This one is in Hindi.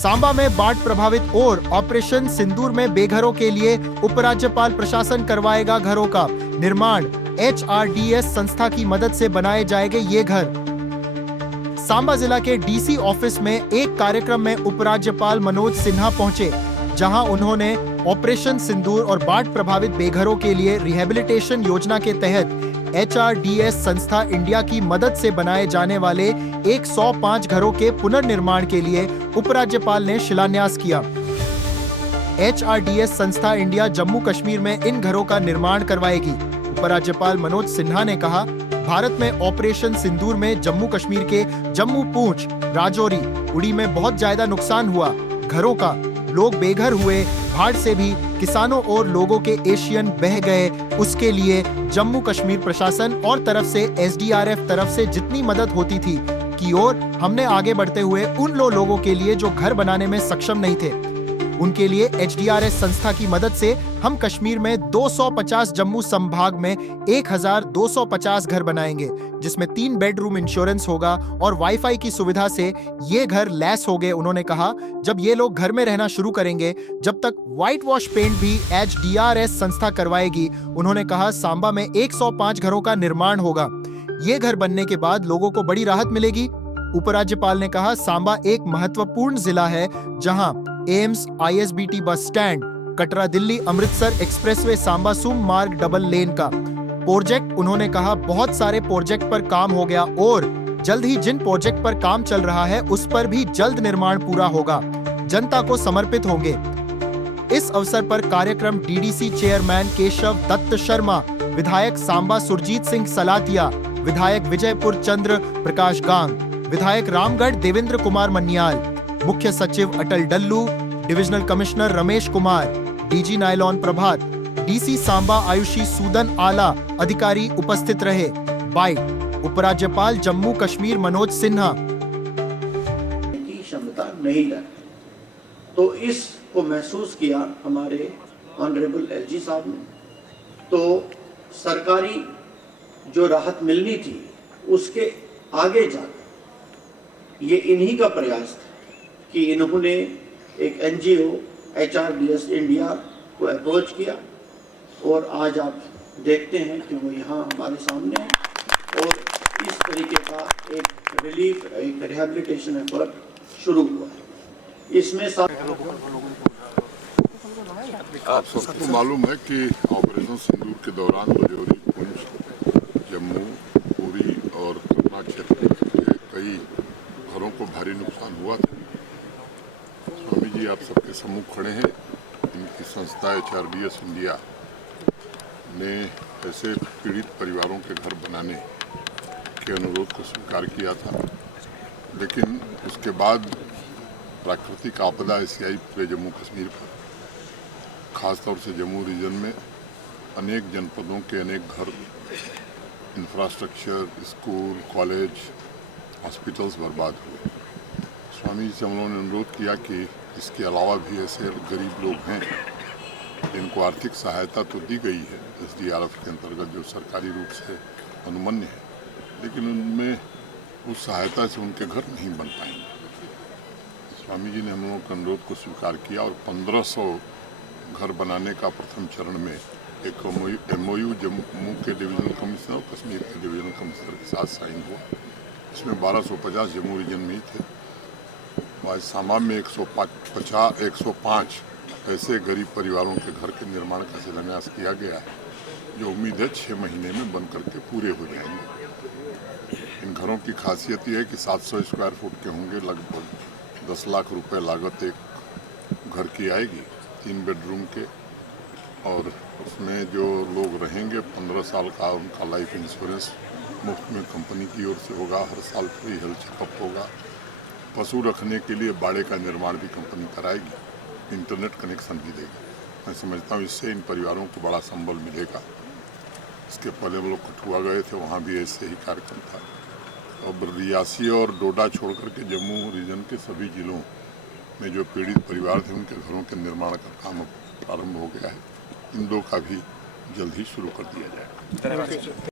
सांबा में बाढ़ प्रभावित और ऑपरेशन सिंदूर में बेघरों के लिए उपराज्यपाल प्रशासन करवाएगा घरों का निर्माण। HRDS संस्था की मदद से बनाए जाएंगे ये घर। सांबा जिला के DC ऑफिस में एक कार्यक्रम में उपराज्यपाल मनोज सिन्हा पहुंचे, जहां उन्होंने ऑपरेशन सिंदूर और बाढ़ प्रभावित बेघरों के लिए रिहेबिलिटेशन योजना के तहत HRDS संस्था इंडिया की मदद से बनाए जाने वाले 105 घरों के पुनर्निर्माण के लिए उपराज्यपाल ने शिलान्यास किया। HRDS संस्था इंडिया जम्मू कश्मीर में इन घरों का निर्माण करवाएगी। उपराज्यपाल मनोज सिन्हा ने कहा, भारत में ऑपरेशन सिंदूर में जम्मू कश्मीर के जम्मू, पूंछ, राजौरी, उड़ी में बहुत ज्यादा नुकसान हुआ घरों का, लोग बेघर हुए, बाढ़ से भी किसानों और लोगों के एशियन बह गए। उसके लिए जम्मू कश्मीर प्रशासन और तरफ से SDRF तरफ से जितनी मदद होती थी की ओर हमने आगे बढ़ते हुए उन लोगों के लिए जो घर बनाने में सक्षम नहीं थे, उनके लिए HDRS संस्था की मदद से हम कश्मीर में 250, जम्मू संभाग में 1250 घर बनाएंगे, जिसमें 3 बेडरूम इंश्योरेंस होगा और वाईफाई की सुविधा से ये घर लैस हो गए। उन्होंने कहा, जब ये लोग घर में रहना शुरू करेंगे, जब तक व्हाइट वॉश पेंट भी HDRS संस्था करवाएगी। उन्होंने कहा, सांबा में 105 घरों का निर्माण होगा। ये घर बनने के बाद लोगों को बड़ी राहत मिलेगी। उपराज्यपाल ने कहा, सांबा एक महत्वपूर्ण जिला है जहां AIIMS, ISBT bus stand, Katra Delhi Amritsar expressway Samba सुम मार्ग डबल लेन का प्रोजेक्ट, उन्होंने कहा, बहुत सारे प्रोजेक्ट पर काम हो गया और जल्द ही जिन प्रोजेक्ट पर काम चल रहा है उस पर भी जल्द निर्माण पूरा होगा, जनता को समर्पित होंगे। इस अवसर पर कार्यक्रम DDC चेयरमैन केशव दत्त शर्मा, विधायक सांबा सुरजीत सिंह सलातिया, विधायक विजयपुर चंद्र प्रकाश गांग, विधायक रामगढ़ देवेंद्र कुमार मन्याल, मुख्य सचिव Atal Dulloo, divisional commissioner Ramesh Kumar, DG Nalin Prabhat, DC Samba Ayushi Sudan आला अधिकारी उपस्थित रहे। बाइट उपराज्यपाल जम्मू कश्मीर मनोज सिन्हा की क्षमता नहीं रखती, तो इसको महसूस किया हमारे ऑनरेबल LG साहब ने, तो सरकारी जो राहत मिलनी थी उसके आगे जाकर ये इन्हीं का प्रयास था कि इन्होंने एक NGO HRDS इंडिया को अप्रोच किया और आज आप देखते हैं कि वो यहाँ हमारे सामने है और इस तरीके का एक रिलीफ, एक रिहेबिलिटेशन एफर्ट शुरू हुआ है। इसमें आप सबको मालूम है कि ऑपरेशन सिंदूर के दौरान राजौरी, पुंछ, जम्मू, उड़ी और कटरा क्षेत्र के कई घरों को भारी नुकसान हुआ था। स्वामी जी आप सबके सम्मुख खड़े हैं। इनकी संस्था HRDS इंडिया ने ऐसे पीड़ित परिवारों के घर बनाने के अनुरोध को स्वीकार किया था, लेकिन उसके बाद प्राकृतिक आपदा ऐसी आई पूरे जम्मू कश्मीर पर, खासतौर से जम्मू रीजन में अनेक जनपदों के अनेक घर, इंफ्रास्ट्रक्चर, स्कूल, कॉलेज, हॉस्पिटल्स बर्बाद हुए। स्वामी जी से हम लोगों ने अनुरोध किया कि इसके अलावा भी ऐसे गरीब लोग हैं जिनको आर्थिक सहायता तो दी गई है SDRF के अंतर्गत, जो सरकारी रूप से अनुमन्य है, लेकिन उनमें उस सहायता से उनके घर नहीं बन पाएंगे। स्वामी जी ने हम लोगों के अनुरोध को स्वीकार किया और 1500 घर बनाने का प्रथम चरण में एक MOU जम्मू के डिविजनल कमिश्नर और कश्मीर के डिविजनल कमिश्नर के साथ साइन हुआ। इसमें 1250 जम्मू रीजन में ही थे। आज सांबा में 105 ऐसे गरीब परिवारों के घर के निर्माण का शिलान्यास किया गया है, जो उम्मीद है 6 महीने में बन करके पूरे हो जाएंगे। इन घरों की खासियत यह है कि 700 स्क्वायर फुट के होंगे, लगभग 10 लाख रुपए लागत एक घर की आएगी, 3 बेडरूम के, और उसमें जो लोग रहेंगे 15 साल का उनका लाइफ इंश्योरेंस मुफ्त में कंपनी की ओर से होगा, हर साल फ्री हेल्थ चेकअप होगा, पशु रखने के लिए बाड़े का निर्माण भी कंपनी कराएगी, इंटरनेट कनेक्शन भी देगी। मैं समझता हूँ इससे इन परिवारों को बड़ा संबल मिलेगा। इसके पहले हम लोग कठुआ गए थे, वहाँ भी ऐसे ही कार्यक्रम था। अब रियासी और डोडा छोड़ करके जम्मू रीजन के सभी जिलों में जो पीड़ित परिवार थे उनके घरों के निर्माण का काम अब प्रारंभ हो गया है। इन दो का भी जल्द ही शुरू कर दिया जाएगा।